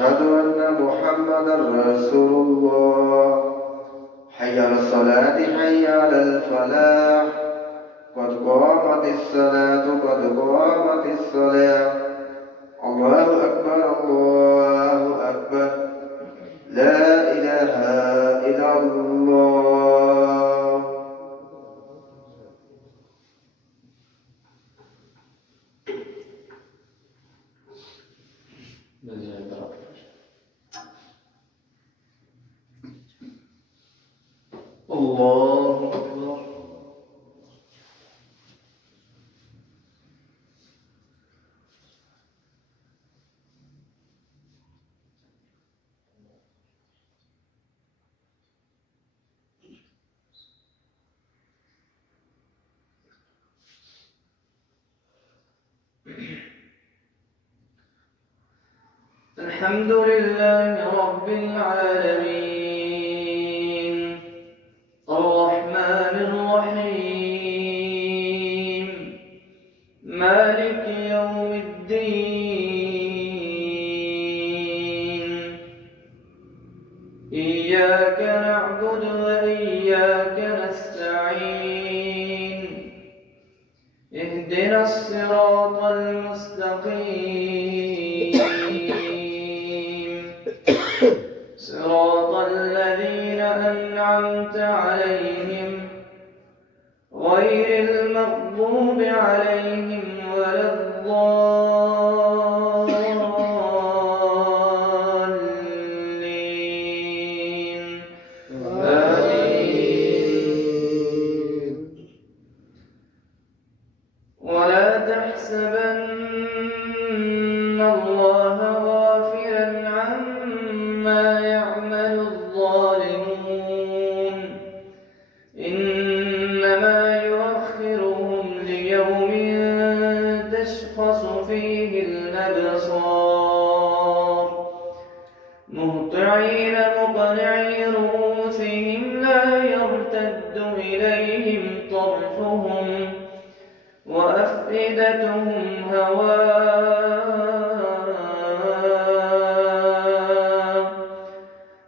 وأشهد أن محمدا رسول الله. حي على الصلاة حي على الفلاح قد قامت الصلاة قد قامت الصلاة. الله أكبر الله أكبر لا إله إلا الله. الله أكبر. الحمد لله رب العالمين الرحمن الرحيم مالك يوم الدين. إياك نعبد وإياك نستعين. اهدنا الصراط المستقيم صراط الذين أنعمت عليهم غير المغضوب عليهم ولا الضالين. آمين. ولا تحسبن الله غافلا عما يعمل الظالمون إنما يؤخرهم ليوم تشخص فيه الأبصار مهطعين مقنعي رؤوسهم لا يرتد إليهم طرفهم وأفئدتهم هواء.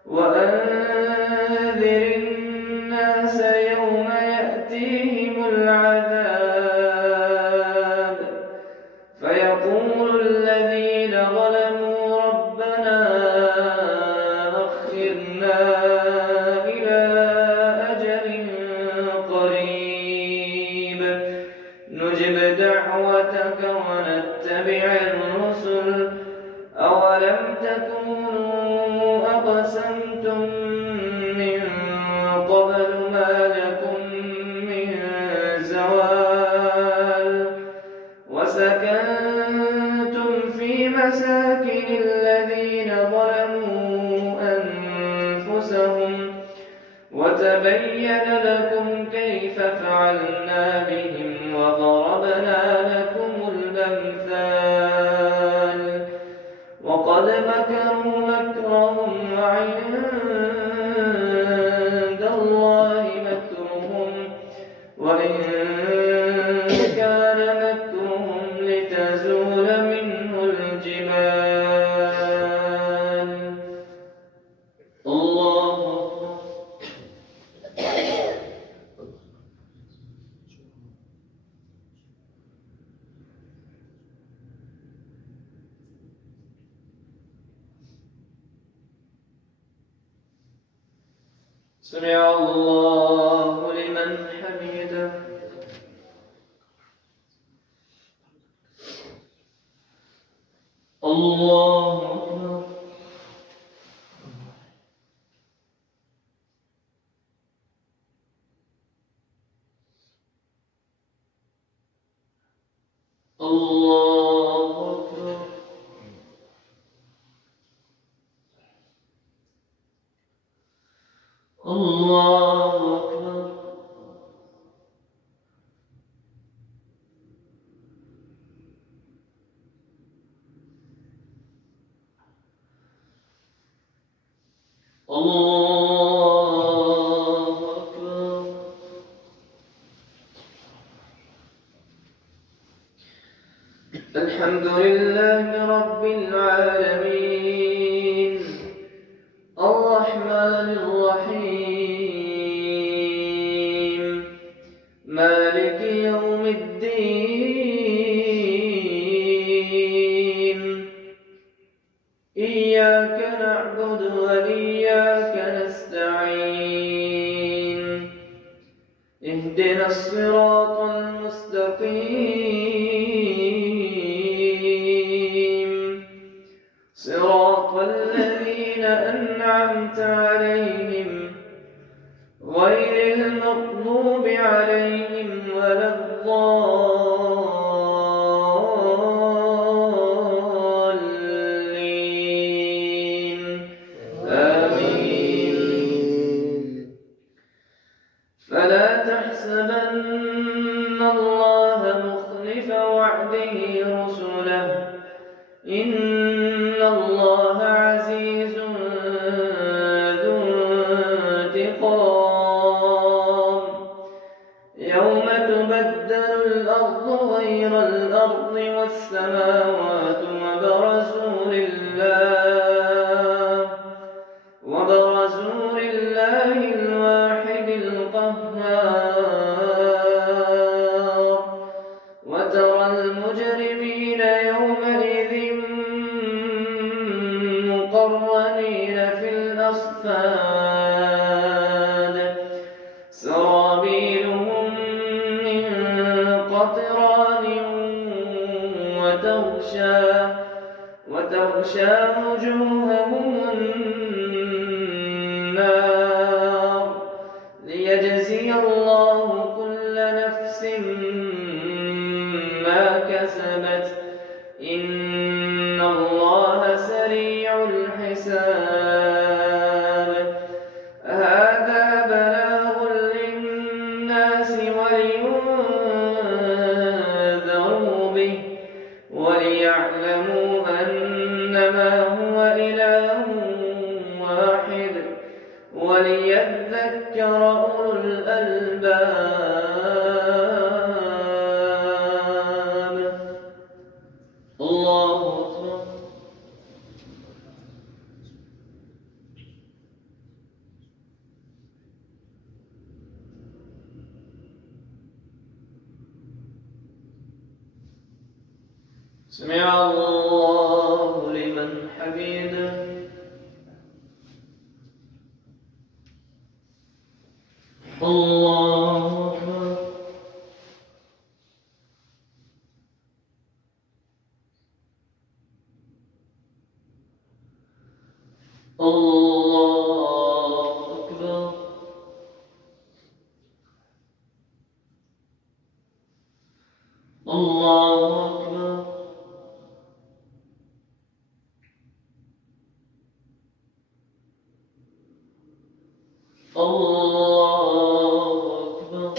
وأنذر الناس يوم يأتيهم العذاب فيقول الذين ظلموا ربنا أخرنا إلى أجل قريب نجب دعوتك ونتبع الرسل أولم تكونوا أقسمتم من قبل ما لكم من زوال وسكنتم في مساكن الذين ظلموا أنفسهم وتبين لكم كيف فعلنا بهم وضربنا لكم الأمثال وقد مكروا مكرهم وعند الله مكرهم وإن كان مكرهم لتزول منه الجبال. الله سمع الله لمن حمده. الله أكبر. الله أكبر. الله أكبر. الله أكبر. الحمد لله رب العالمين إياك نعبد وإياك نستعين اهدنا الصراط المستقيم صراط الذين أنعمت عليهم غير المغضوب عليهم ولا الضالين آمين. فلا تحسبن الله مخلف وعده رسله إن الله عزيز ذو انتقام يوم تبدل الأرض غير الأرض والسماوات وبرزوا لله الواحد القهار وترى المجرمين يومئذ مقرنين في الأصفاد سرابيلهم من قطران وتغشى وجوههم النار ليجزي الله كل نفس ما كسبت إن الله سريع الحساب هذا بلاغ للناس ولينذروا به وليعلموا أنما هو إله واحد وليذكر أولو الألباب. الله أكبر. سمع الله لمن حمده. الله أكبر. الله أكبر. الله أكبر. الله أكبر.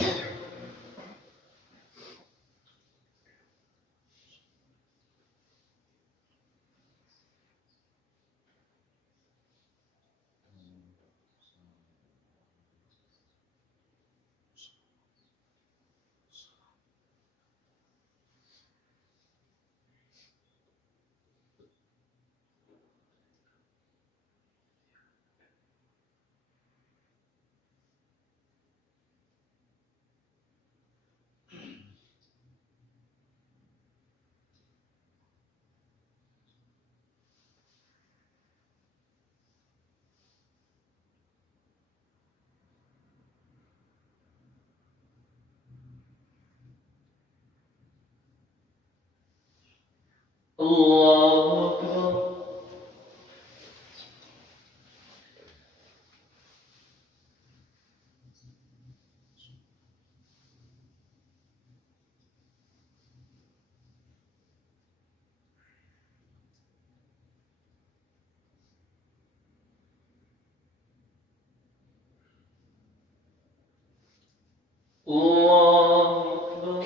الله أكبر. الله أكبر.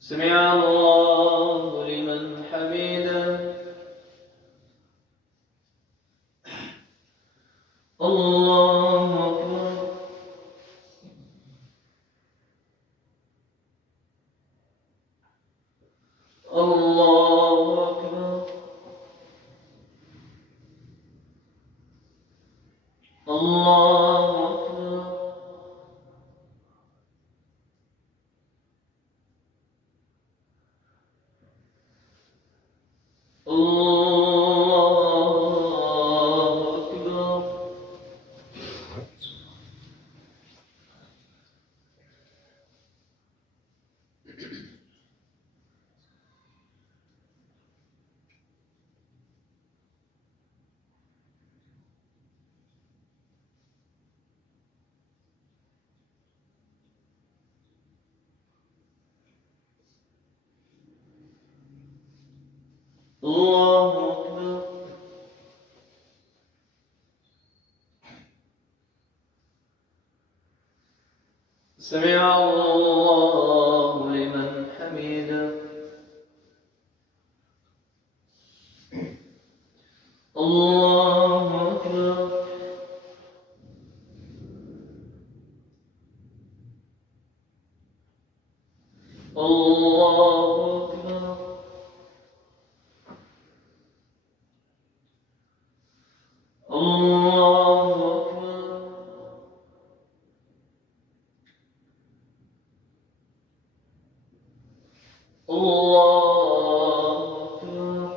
سمع الله لمن حمده. الله أكبر. الله أكبر. الله أكبر. سمع الله لمن حمده. الله أكبر. الله أكبر. الله أكبر. الله أكبر.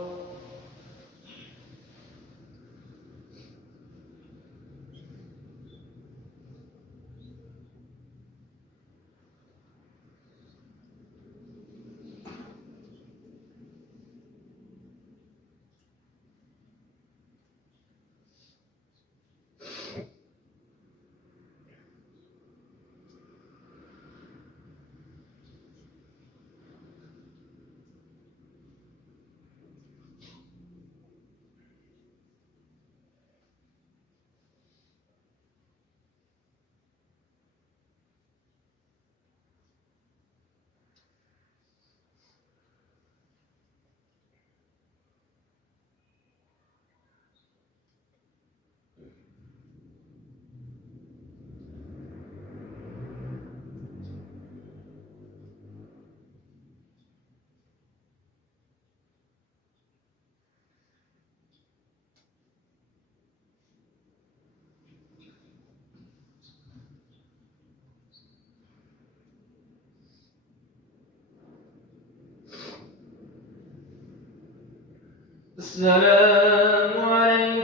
السلام عليكم